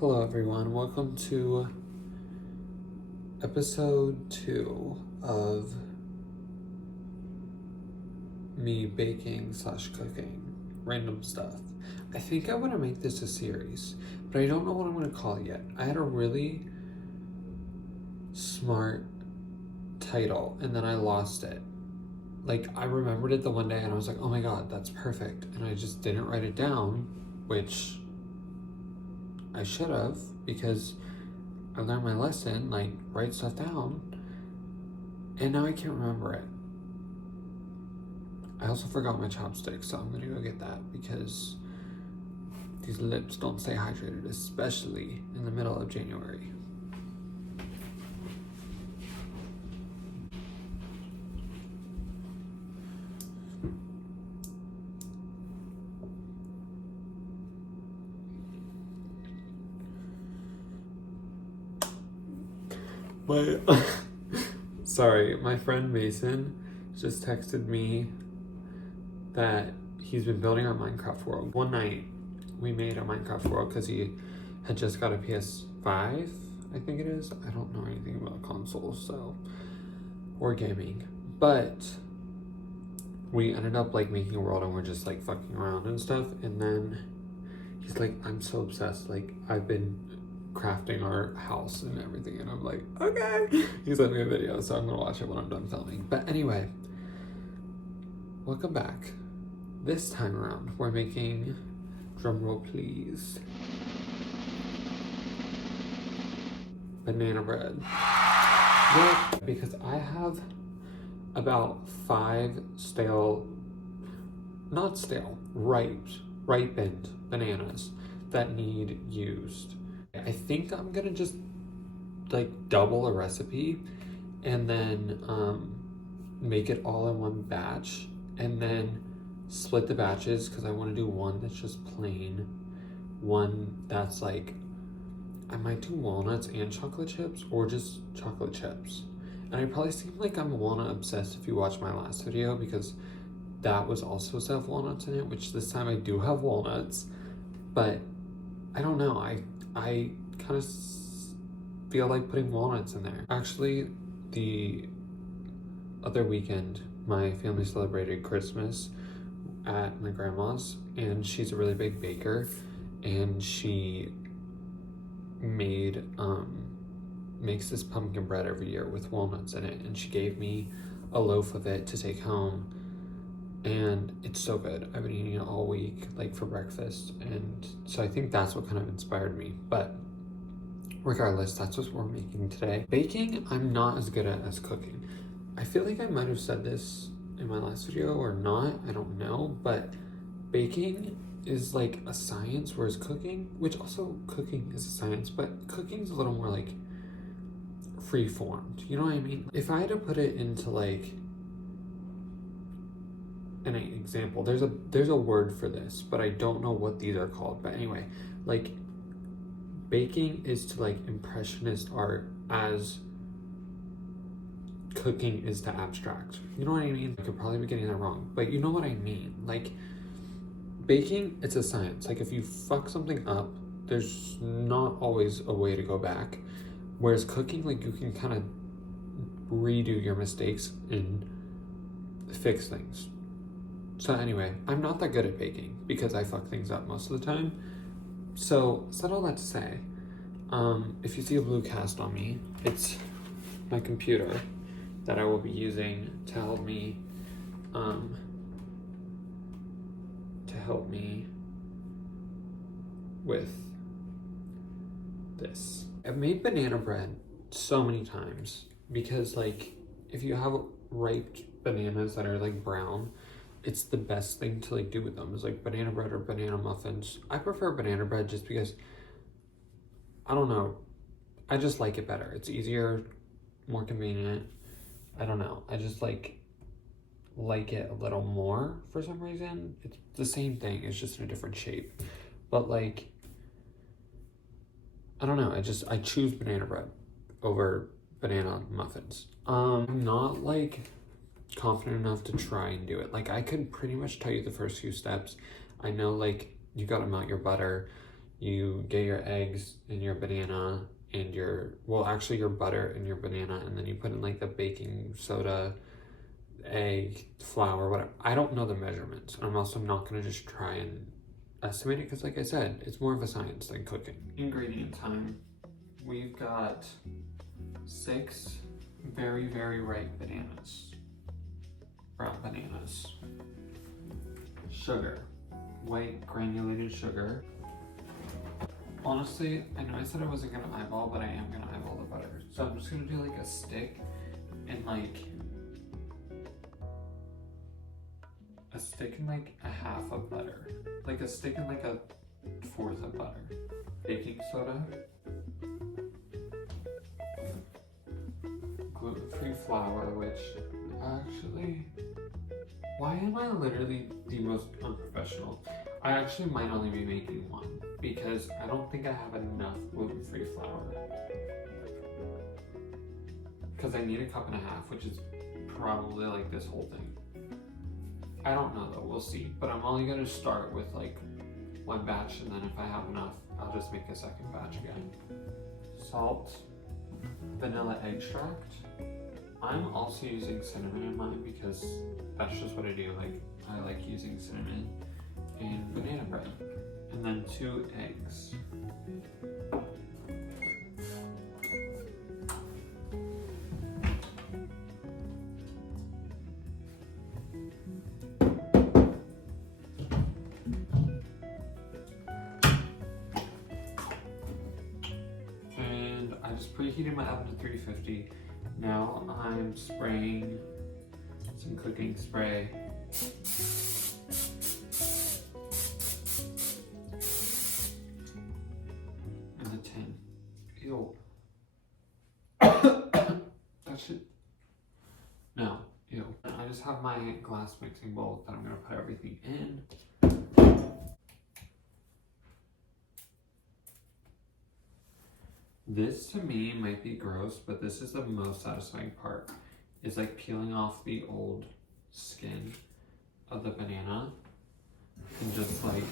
Hello everyone, welcome to episode 2 of me baking / cooking random stuff. I think I want to make this a series, but I don't know what I'm going to call it yet. I had a really smart title and then I lost it. Like, I remembered it the one day and I was like, oh my god, that's perfect. And I just didn't write it down, which I should have, because I learned my lesson, like, write stuff down, and now I can't remember it. I also forgot my chopsticks, so I'm gonna go get that, because these lips don't stay hydrated, especially in the middle of January. Sorry, my friend Mason just texted me that he's been building our Minecraft world. One night we made a Minecraft world because he had just got a PS5, I think it is. I don't know anything about consoles, so, or gaming, but we ended up like making a world and we're just like fucking around and stuff. And then he's like, I'm so obsessed, like I've been crafting our house and everything, and I'm like, okay. He sent me a video, so I'm gonna watch it when I'm done filming. But anyway, welcome back. This time around we're making, drumroll please, banana bread. Yep, because I have about 5 ripened bananas that need used. I think I'm gonna just like double a recipe and then make it all in one batch and then split the batches, because I want to do one that's just plain, one that's like, I might do walnuts and chocolate chips, or just chocolate chips. And I probably seem like I'm walnut obsessed if you watch my last video, because that was also stuff walnuts in it, which this time I do have walnuts, but I don't know, I kind of feel like putting walnuts in there. Actually, the other weekend, my family celebrated Christmas at my grandma's, and she's a really big baker, and she made, makes this pumpkin bread every year with walnuts in it, and she gave me a loaf of it to take home, and it's so good. I've been eating it all week, like for breakfast, and so I think that's what kind of inspired me. But regardless, that's what we're making today. Baking, I'm not as good at as cooking. I feel like I might have said this in my last video or not, I don't know, but baking is like a science, whereas cooking, which also cooking is a science, but cooking's a little more like free-formed, you know what I mean? If I had to put it into like an example, there's a word for this, but I don't know what these are called. But anyway, like baking is to like impressionist art as cooking is to abstract. You know what I mean? I could probably be getting that wrong, but you know what I mean. Like baking, it's a science. Like if you fuck something up, there's not always a way to go back. Whereas cooking, like you can kind of redo your mistakes and fix things. So anyway, I'm not that good at baking because I fuck things up most of the time. So said all that to say, if you see a blue cast on me, it's my computer that I will be using to help me with this. I've made banana bread so many times because like if you have ripe bananas that are like brown, it's the best thing to like do with them is like banana bread or banana muffins. I prefer banana bread just because, I don't know, I just like it better. It's easier, more convenient. I don't know, I just like it a little more for some reason. It's the same thing, it's just in a different shape. But like, I don't know, I choose banana bread over banana muffins. I'm not like confident enough to try and do it. Like I could pretty much tell you the first few steps. I know like you gotta melt your butter, You get your eggs and your banana and your butter and your banana, and then you put in like the baking soda, egg, flour, whatever. I don't know the measurements. I'm also not gonna just try and estimate it because, like I said, it's more of a science than cooking. Ingredient time. We've got 6 very, very ripe bananas. Brown bananas. Sugar. White granulated sugar. Honestly, I know I said I wasn't gonna eyeball, but I am gonna eyeball the butter. So I'm just gonna do like a stick and like a half of butter. Like a stick and like a fourth of butter. Baking soda. Gluten-free flour, which actually, why am I literally the most unprofessional? I actually might only be making one because I don't think I have enough gluten-free flour. Because I need a cup and a half, which is probably like this whole thing. I don't know though, we'll see. But I'm only gonna start with like one batch, and then if I have enough, I'll just make a second batch again. Salt, vanilla extract. I'm also using cinnamon in mine because that's just what I do. Like, I like using cinnamon and banana bread. And then 2 eggs. And I just preheated my oven to 350. Now I'm spraying some cooking spray. In the tin. Ew. That shit. No, ew. I just have my glass mixing bowl that I'm gonna put everything in. This to me might be gross, but this is the most satisfying part. It's like peeling off the old skin of the banana and just like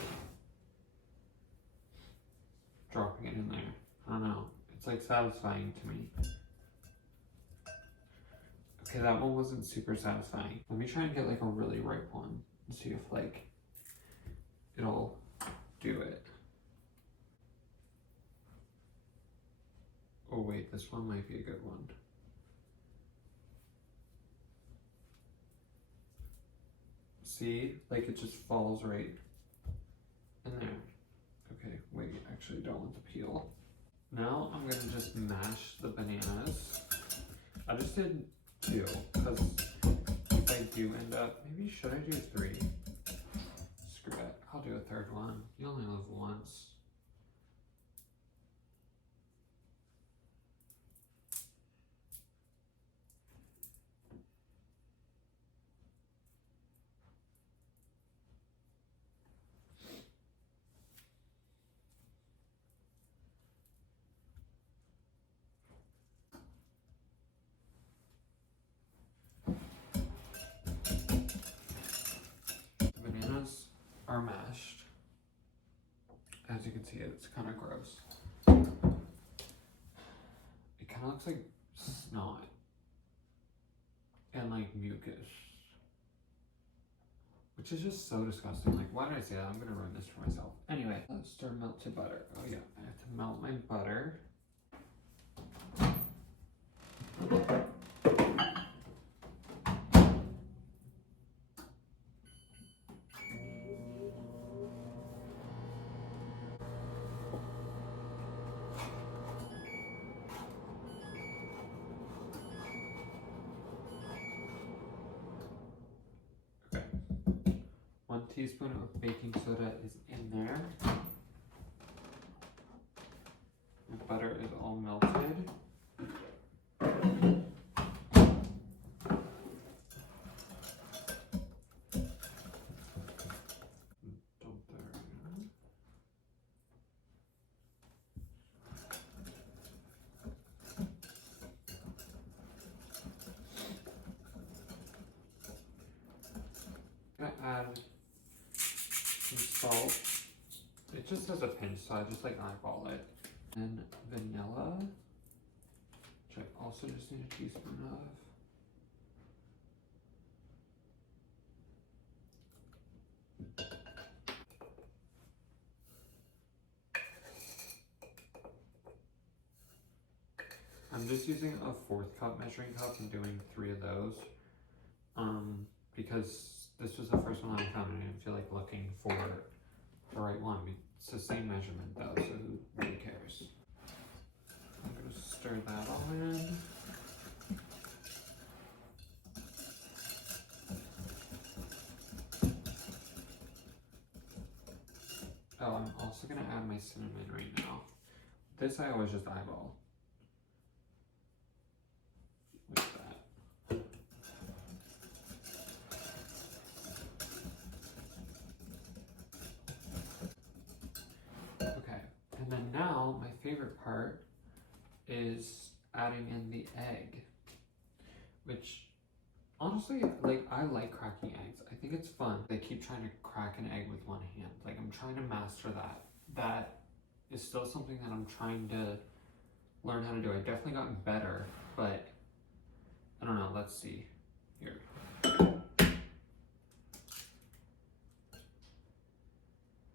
dropping it in there. I don't know. It's like satisfying to me. Okay, that one wasn't super satisfying. Let me try and get like a really ripe one and see if like it'll do it. Oh wait, this one might be a good one. See, like it just falls right in there. Okay, wait, actually don't want the peel. Now I'm gonna just mash the bananas. I just did 2, because if I do end up, maybe should I do 3? Screw it, I'll do a 3rd one. You only live once. Are mashed. As you can see, it's kind of gross. It kind of looks like snot and like mucus, which is just so disgusting. Like, why did I say that? I'm gonna ruin this for myself. Anyway, let's stir melted butter. Oh yeah, I have to melt my butter. Okay. 1 teaspoon of baking soda is in there. My butter is all melted. I'm gonna add some salt. It it just has a pinch, so I just like eyeball it. And vanilla, which I also just need a teaspoon of. I'm just using a 4th cup measuring cup and doing 3 of those. Because this was the first one I found and I didn't feel like looking for the right one. It's the same measurement though, so who really cares? I'm gonna stir that all in. Oh, I'm also gonna add my cinnamon right now. This I always just eyeball. Like that. Okay, and then now my favorite part is adding in the egg, which honestly, like, I like cracking eggs. I think it's fun. They keep trying to crack an egg with one hand. Like, I'm trying to master that. That is still something that I'm trying to learn how to do. I've definitely gotten better, but I don't know. Let's see. Here.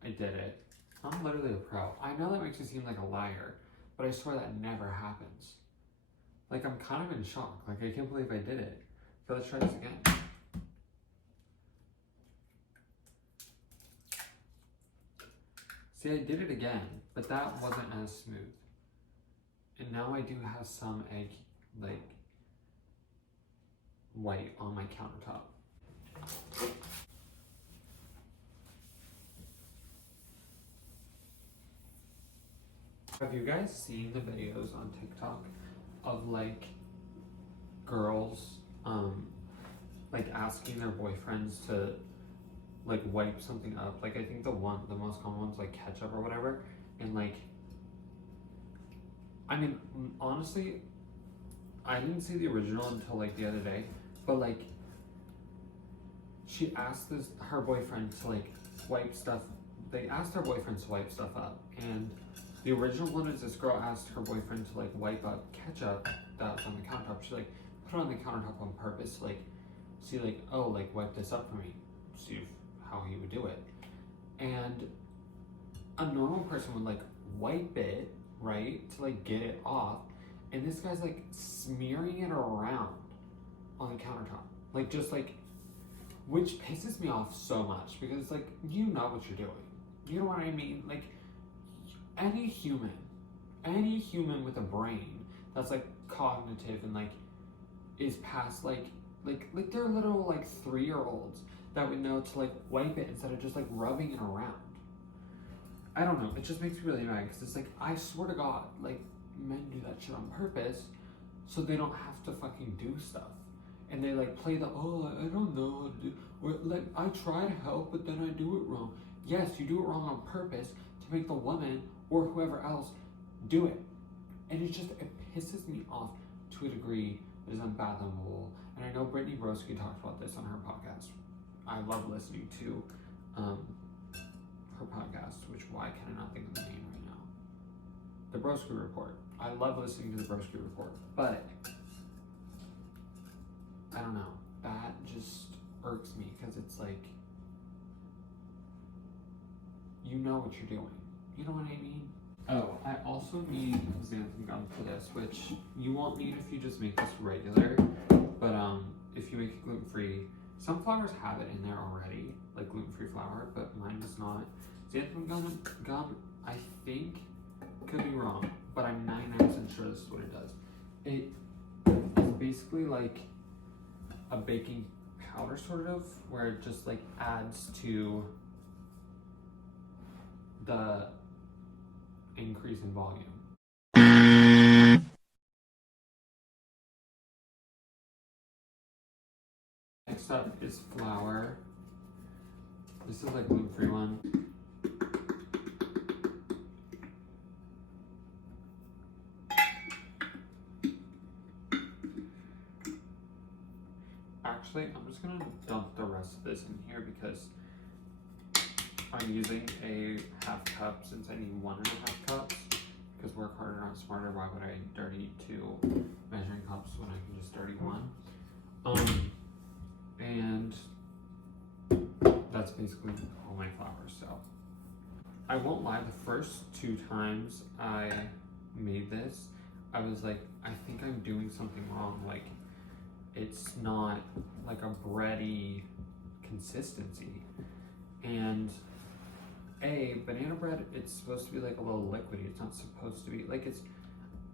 I did it. I'm literally a pro. I know that makes me seem like a liar, but I swear that never happens. Like, I'm kind of in shock. Like, I can't believe I did it. So let's try this again. See, I did it again, but that wasn't as smooth. And now I do have some egg, like, white on my countertop. Have you guys seen the videos on TikTok of, like, girls, like, asking their boyfriends to, like, wipe something up? Like, I think the most common one's, like, ketchup or whatever. And, like, I mean, honestly, I didn't see the original until, like, the other day. But, like, she asked her boyfriend to, like, wipe stuff. They asked her boyfriend to wipe stuff up. And the original one is this girl asked her boyfriend to, like, wipe up ketchup that was on the countertop. She, like, put it on the countertop on purpose to, like, see, like, oh, like, wipe this up for me. See how he would do it. And a normal person would, like, wipe it, right, to, like, get it off. And this guy's, like, smearing it around on the countertop. Like, just, like, which pisses me off so much because, like, you know what you're doing. You know what I mean? Like, any human with a brain that's, like, cognitive and, like, is past, like they're little, like, 3-year-olds that would know to, like, wipe it instead of just, like, rubbing it around. I don't know. It just makes me really mad because it's like, I swear to God, like, men do that shit on purpose so they don't have to fucking do stuff. And they, like, play the, oh, I don't know how to do, or, like, I try to help, but then I do it wrong. Yes, you do it wrong on purpose to make the woman or whoever else do it. And it pisses me off to a degree that is unfathomable. And I know Brittany Broski talked about this on her podcast. I love listening to her podcast, why can I not think of the name right now? The Broski Report. I love listening to the Broski Report, but I don't know. That just irks me because it's like, you know what you're doing. You know what I mean? Oh, I also need xanthan gum for this, which you won't need if you just make this regular. But if you make it gluten-free, some flours have it in there already, like gluten-free flour, but mine does not. Xanthan gum, I think, could be wrong, but I'm 99% sure this is what it does. It is basically like a baking powder, sort of, where it just, like, adds to the increase in volume. Next up is flour. This is, like, gluten-free one. Actually, I'm just gonna dump the rest of this in here because I'm using a half cup since I need 1.5 cups. Because work harder, not smarter. Why would I dirty 2 measuring cups when I can just dirty 1? And that's basically all my flour. So I won't lie, the first 2 times I made this, I was like, I think I'm doing something wrong. Like, it's not like a bready consistency. And banana bread, it's supposed to be like a little liquidy. It's not supposed to be like, it's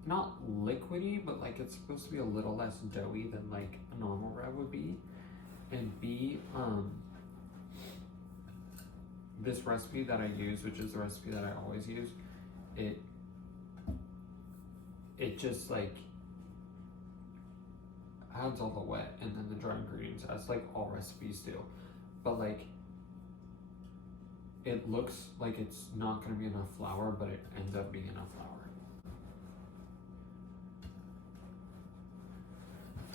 not liquidy, but like it's supposed to be a little less doughy than like a normal bread would be. And B, this recipe that I use, which is the recipe that I always use, it just like adds all the wet and then the dry ingredients, as like all recipes do. But like, it looks like it's not gonna be enough flour, but it ends up being enough flour.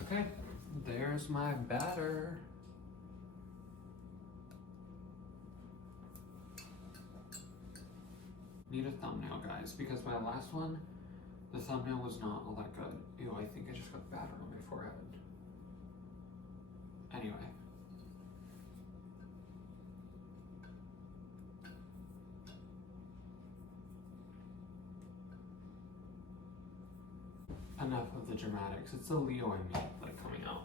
Okay, there's my batter. Need a thumbnail, guys, because my last one, the thumbnail was not all that good. Ew, I think I just got batter on my forehead. Anyway. Enough of the dramatics. It's the Leo in me, like, coming out.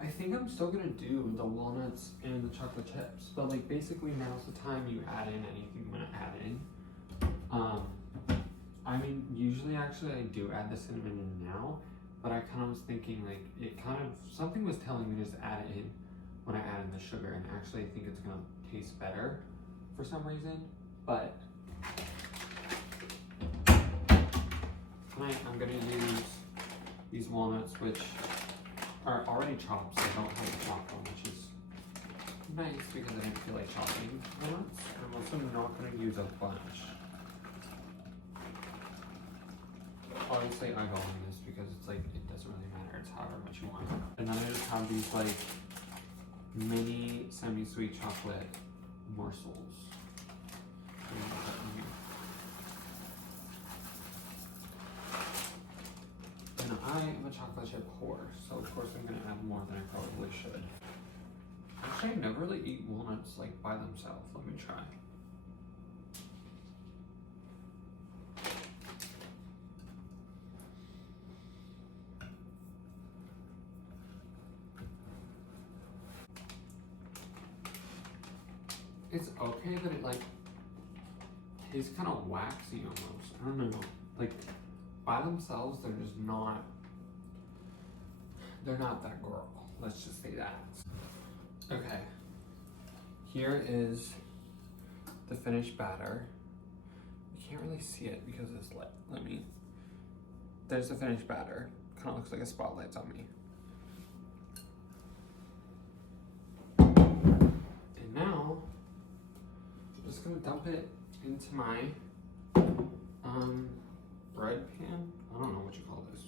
I think I'm still gonna do the walnuts and the chocolate chips, but like basically now's the time you add in anything you wanna add in. I mean, usually actually I do add the cinnamon in now, but I kind of was thinking like, something was telling me just add it in when I add in the sugar, and actually I think it's gonna taste better for some reason, but tonight I'm gonna use these walnuts, which are already chopped, so I don't have to chop them, which is nice because I didn't feel like chopping walnuts. I'm also not gonna use a bunch. Obviously eyeballing this because it's like, it doesn't really matter, it's however much you want. And then I just have these like mini semi-sweet chocolate morsels. And I am a chocolate chip whore, so of course I'm gonna add more than I probably should. Actually, I never really eat walnuts like by themselves. Let me try. It's okay, but it like tastes kind of waxy almost. I don't know. Like by themselves, they're just not. They're not that girl. Let's just say that. Okay. Here is the finished batter. You can't really see it because it's lit. There's the finished batter. Kind of looks like a spotlight's on me. And now, I'm just gonna dump it into my bread pan. I don't know what you call this.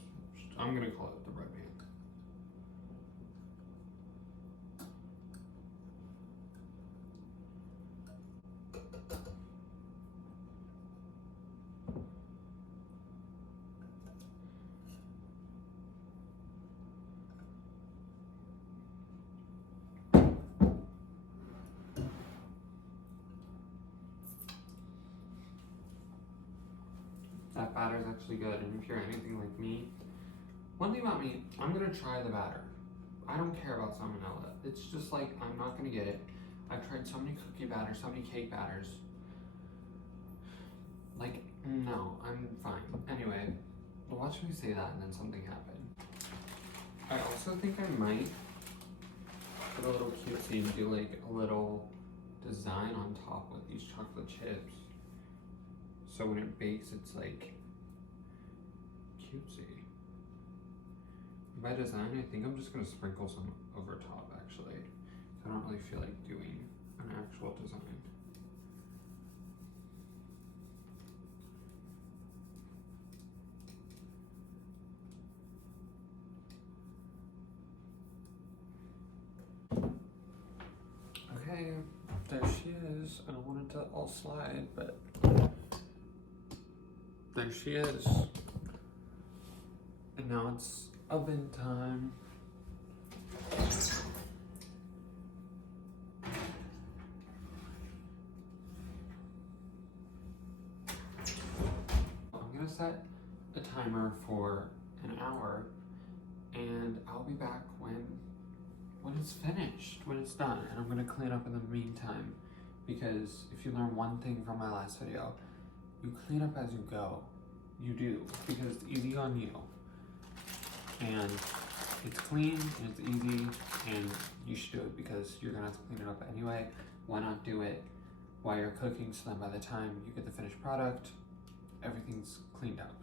I'm gonna call it the bread pan. That batter is actually good, and if you're anything like me, one thing about me, I'm gonna try the batter. I don't care about salmonella. It's just like, I'm not gonna get it. I've tried so many cookie batters, so many cake batters. Like, no, I'm fine. Anyway, watch me say that and then something happened. I also think I might put a little cutesy and do like a little design on top with these chocolate chips. So when it bakes, it's like cutesy. By design, I think I'm just gonna sprinkle some over top actually. I don't really feel like doing an actual design. Okay, There she is. I don't want it to all slide, but there she is. And now it's oven time. I'm gonna set a timer for an hour, and I'll be back when it's finished, when it's done. And I'm gonna clean up in the meantime, because if you learn one thing from my last video, you clean up as you go. You do, because it's easy on you. And it's clean and it's easy, and you should do it because you're gonna have to clean it up anyway. Why not do it while you're cooking, so then by the time you get the finished product, everything's cleaned up.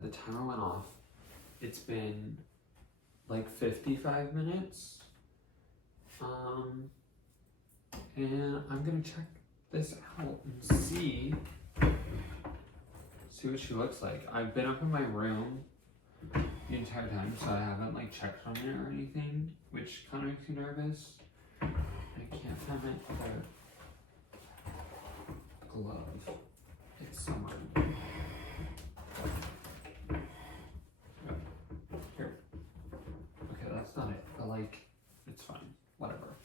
The timer went off. It's been like 55 minutes. And I'm gonna check this out and see what she looks like. I've been up in my room the entire time, so I haven't like checked on it or anything, which kind of makes me nervous. I can't find my other glove. It's somewhere. Here. Okay, that's not it, but like, it's fine. Whatever.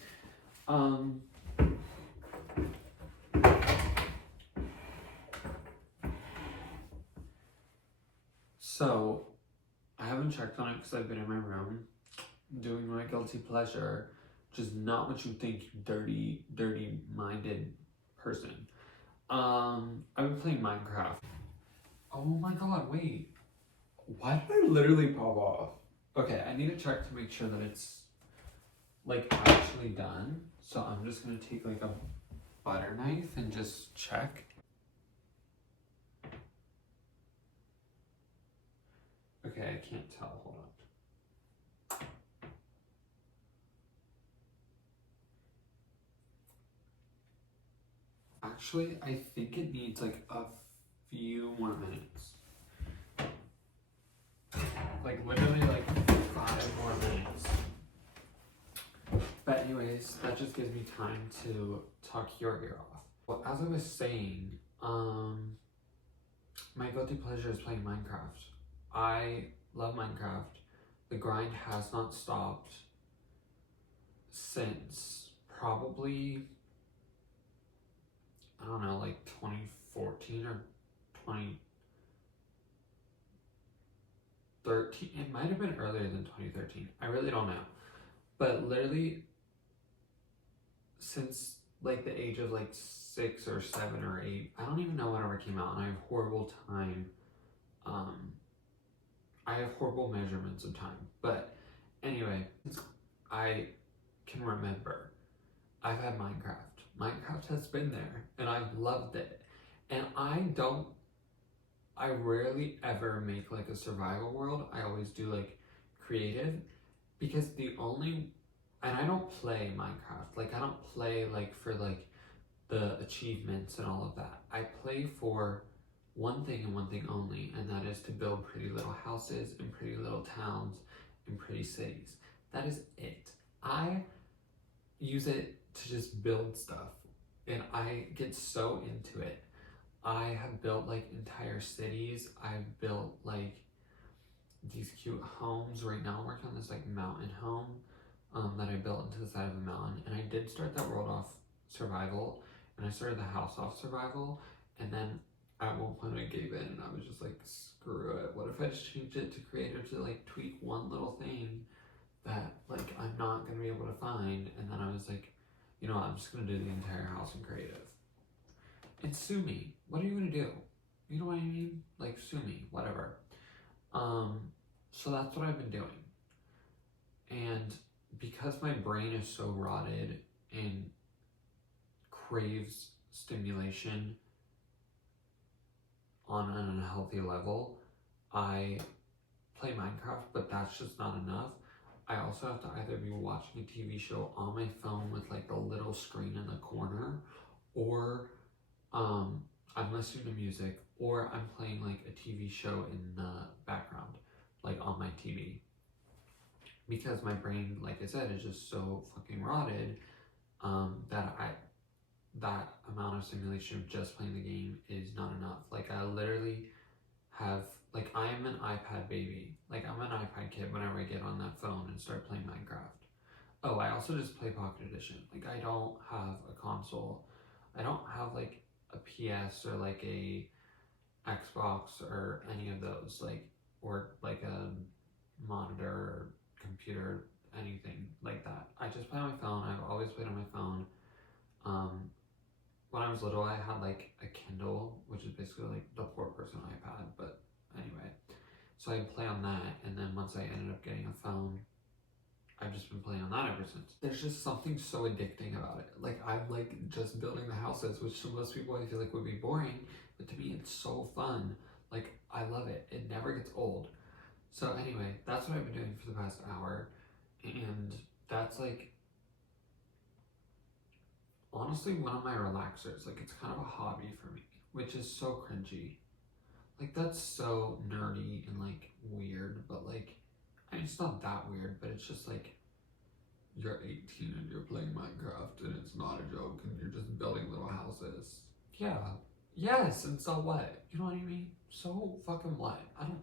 So, I haven't checked on it because I've been in my room doing my guilty pleasure, which is not what you think, you dirty minded person. I've been playing Minecraft. Oh my god, wait. Why did I literally pop off? Okay, I need to check to make sure that it's like actually done. So I'm just gonna take like a butter knife and just check. Okay, I can't tell, hold on. Actually, I think it needs like a few more minutes. Like literally like 5 more minutes. But anyways, that just gives me time to talk your ear off. Well, as I was saying, my guilty pleasure is playing Minecraft. I love Minecraft. The grind has not stopped since probably, I don't know, like 2014 or 2013. It might have been earlier than 2013. I really don't know. But literally, since like the age of like 6 or 7 or 8, I don't even know whenever it came out, and I have horrible time. I have horrible measurements of time. But anyway, I can remember I've had Minecraft. Minecraft has been there, and I've loved it. And I rarely ever make like a survival world. I always do like creative, because and I don't play Minecraft. Like I don't play like for like the achievements and all of that. I play for one thing and one thing only, and that is to build pretty little houses and pretty little towns and pretty cities. That is it. I use it to just build stuff, and I get so into it. I have built like entire cities. I've built like these cute homes. Right now I'm working on this like mountain home that I built into the side of a mountain, and I did start that world off survival, and I started the house off survival, and then at one point I gave in and I was just like, screw it, what if I just changed it to creative, to like tweak one little thing that like I'm not gonna be able to find, and then I was like, you know, I'm just gonna do the entire house in creative. And sue me. What are you gonna do? You know what I mean? Like, sue me, whatever. So that's what I've been doing. And because my brain is so rotted and craves stimulation on an unhealthy level, I play Minecraft, but that's just not enough. I also have to either be watching a TV show on my phone with like the little screen in the corner, or I'm listening to music, or I'm playing like a TV show in the background, like on my TV. Because my brain, like I said, is just so fucking rotted that that amount of stimulation of just playing the game is not enough. Like I literally have, like I am an iPad baby. Like I'm an iPad kid whenever I get on that phone and start playing Minecraft. Oh, I also just play Pocket Edition. Like I don't have a console. I don't have like a PS or like a Xbox or any of those. Like or like a monitor or computer, anything like that. I just play on my phone. I've always played on my phone. Um, when I was little, I had like a Kindle, which is basically like the poor person iPad, but anyway. So I'd play on that, and then once I ended up getting a phone, I've just been playing on that ever since. There's just something so addicting about it. Like I'm like just building the houses, which to most people I feel like would be boring, but to me it's so fun. Like I love it. It never gets old. So anyway, that's what I've been doing for the past hour, and that's like honestly one of my relaxers. Like it's kind of a hobby for me, which is so cringy. Like that's so nerdy and like weird, but like I mean it's not that weird, but it's just like you're 18 and you're playing Minecraft and it's not a joke and you're just building little houses. Yeah. Yes, and so what? You know what I mean? So fucking what? I don't.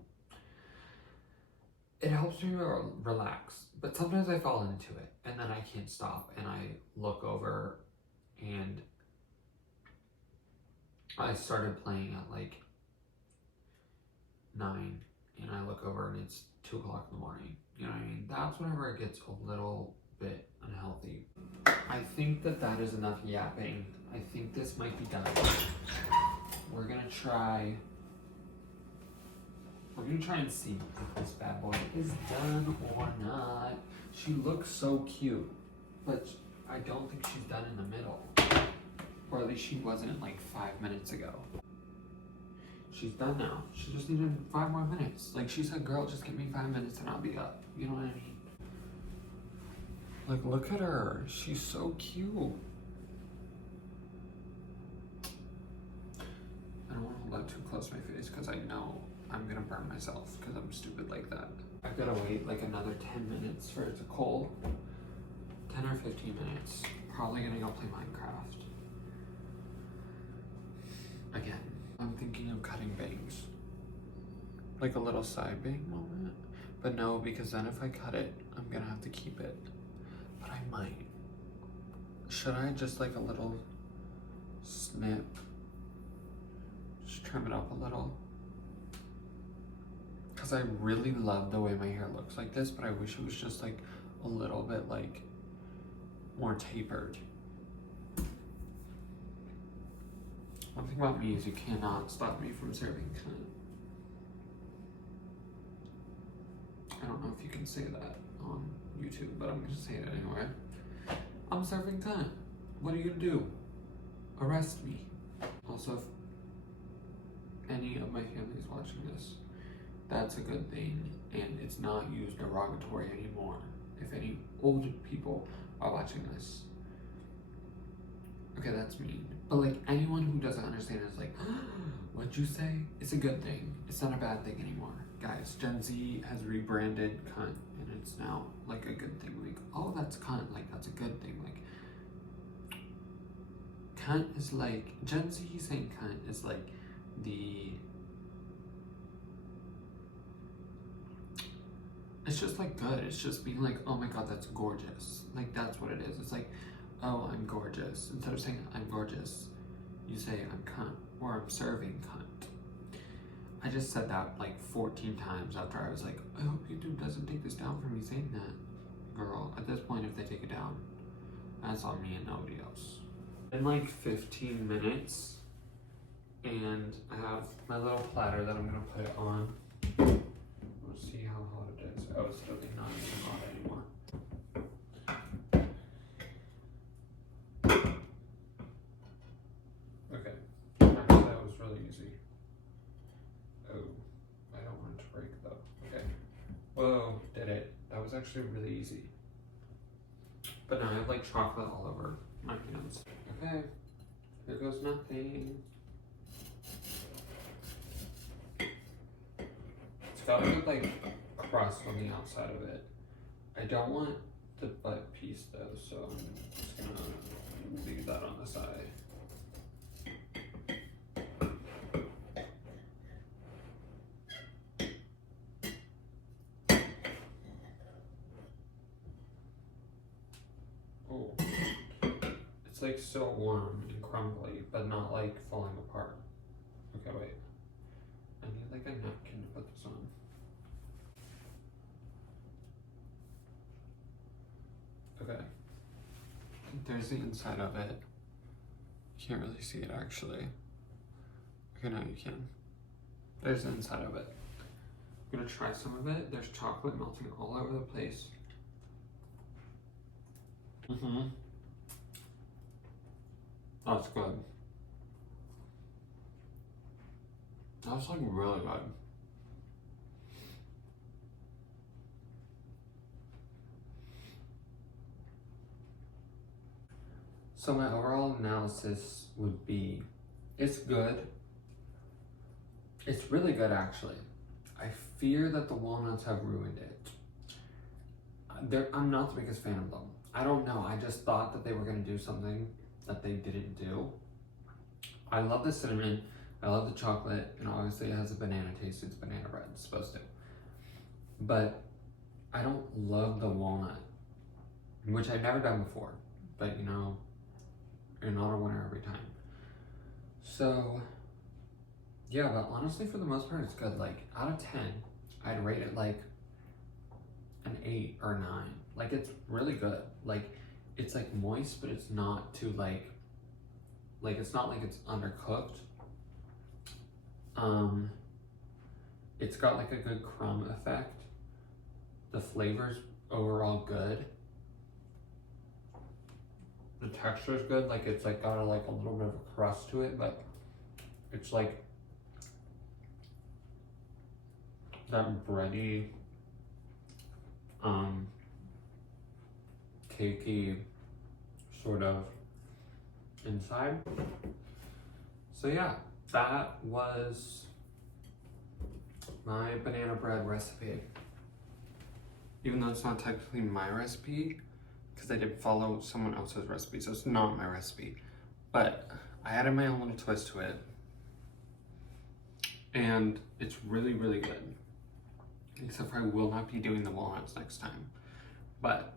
It helps me relax, but sometimes I fall into it and then I can't stop and I look over and I started playing at like 9 and I look over and it's 2 o'clock in the morning. You know what I mean? That's whenever it gets a little bit unhealthy. I think that is enough yapping. I think this might be done. We're gonna try and see if this bad boy is done or not. She looks so cute, but I don't think she's done in the middle. Or at least she wasn't like 5 minutes ago. She's done now. She just needed 5 more minutes. Like she said, girl, just give me 5 minutes and I'll be up. You know what I mean? Like look at her. She's so cute. I don't want to hold that too close to my face because I know I'm gonna burn myself because I'm stupid like that. I've gotta wait like another 10 minutes for it to cool. 10 or 15 minutes. Probably gonna go play Minecraft. Again, I'm thinking of cutting bangs. Like a little side bang moment. But no, because then if I cut it, I'm gonna have to keep it. But I might. Should I just like a little snip? Just trim it up a little. Because I really love the way my hair looks like this, but I wish it was just like a little bit like more tapered. One thing about me is you cannot stop me from serving cunt. I don't know if you can say that on YouTube, but I'm gonna say it anyway. I'm serving cunt. What are you gonna do? Arrest me. Also, if any of my family is watching this, that's a good thing, and it's not used derogatory anymore. If any old people are watching this, okay, that's mean. But like anyone who doesn't understand is like, what'd you say? It's a good thing. It's not a bad thing anymore. Guys, Gen Z has rebranded cunt, and it's now like a good thing. Like, oh, that's cunt. Like, that's a good thing. Like, cunt is like, Gen Z saying cunt is like the, it's just like good. It's just being like, oh my god, that's gorgeous. Like, that's what it is. It's like, oh, I'm gorgeous. Instead of saying I'm gorgeous, you say I'm cunt or I'm serving cunt. I just said that like 14 times after I was like, I hope YouTube doesn't take this down for me saying that. Girl, at this point, if they take it down, that's on me and nobody else. In like 15 minutes, and I have my little platter that I'm gonna put it on. We'll see how hot it is. Oh, it's still not even hot anymore. Okay, actually that was really easy. Oh, I don't want it to break though. Okay. Whoa, did it. That was actually really easy. But now I have like chocolate all over my hands. Okay, here goes nothing. It's got a good like crust on the outside of it. I don't want the butt piece though, so I'm just gonna Leave that on the side. Oh, it's like so warm and crumbly, but not like falling apart. Okay, wait. I need like a napkin to put this on. Okay. There's the inside of it. You can't really see it actually. Okay, now you can. There's the inside of it. I'm gonna try some of it. There's chocolate melting all over the place. That's good. That's like really good. So my overall analysis would be, it's good. It's really good actually. I fear that the walnuts have ruined it. I'm not the biggest fan of them. I don't know, I just thought that they were gonna do something that they didn't do. I love the cinnamon, I love the chocolate, and obviously it has a banana taste, it's banana bread, it's supposed to. But I don't love the walnut, which I've never done before, but you know, you're not a winner every time. So, yeah, but honestly for the most part it's good. Like, out of 10, I'd rate it like an 8 or 9. Like, it's really good. Like, it's like moist, but it's not too like it's not like it's undercooked. It's got like a good crumb effect. The flavor's overall good. The texture's good, like it's like got a little bit of a crust to it, but it's like that bready, cakey sort of inside. So yeah, that was my banana bread recipe. Even though it's not technically my recipe, because I did follow someone else's recipe, so it's not my recipe. But I added my own little twist to it. And it's really, really good. Except for I will not be doing the walnuts next time. But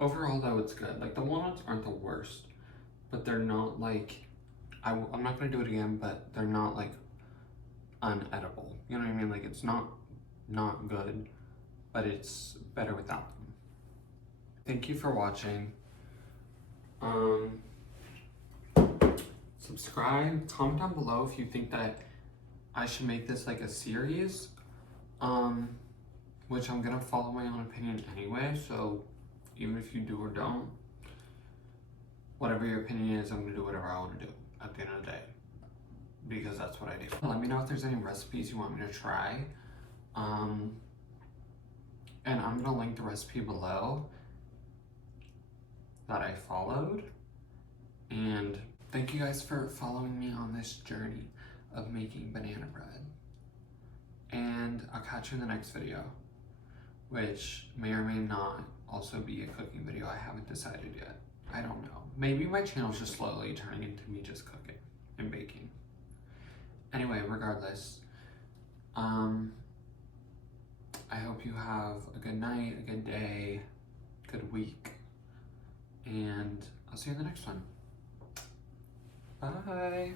overall though, it's good. Like, the walnuts aren't the worst, but they're not like, I'm not gonna do it again, but they're not like unedible. You know what I mean? Like, it's not good, but it's better without them. Thank you for watching. Subscribe, comment down below if you think that I should make this like a series, which I'm gonna follow my own opinion anyway, so even if you do or don't, whatever your opinion is, I'm gonna do whatever I want to do at the end of the day, because that's what I do. Let me know if there's any recipes you want me to try, and I'm gonna link the recipe below that I followed. And thank you guys for following me on this journey of making banana bread. And I'll catch you in the next video, which may or may not also be a cooking video. I haven't decided yet. I don't know. Maybe my channel's just slowly turning into me just cooking and baking. Anyway, regardless, I hope you have a good night, a good day, good week, and I'll see you in the next one. Bye.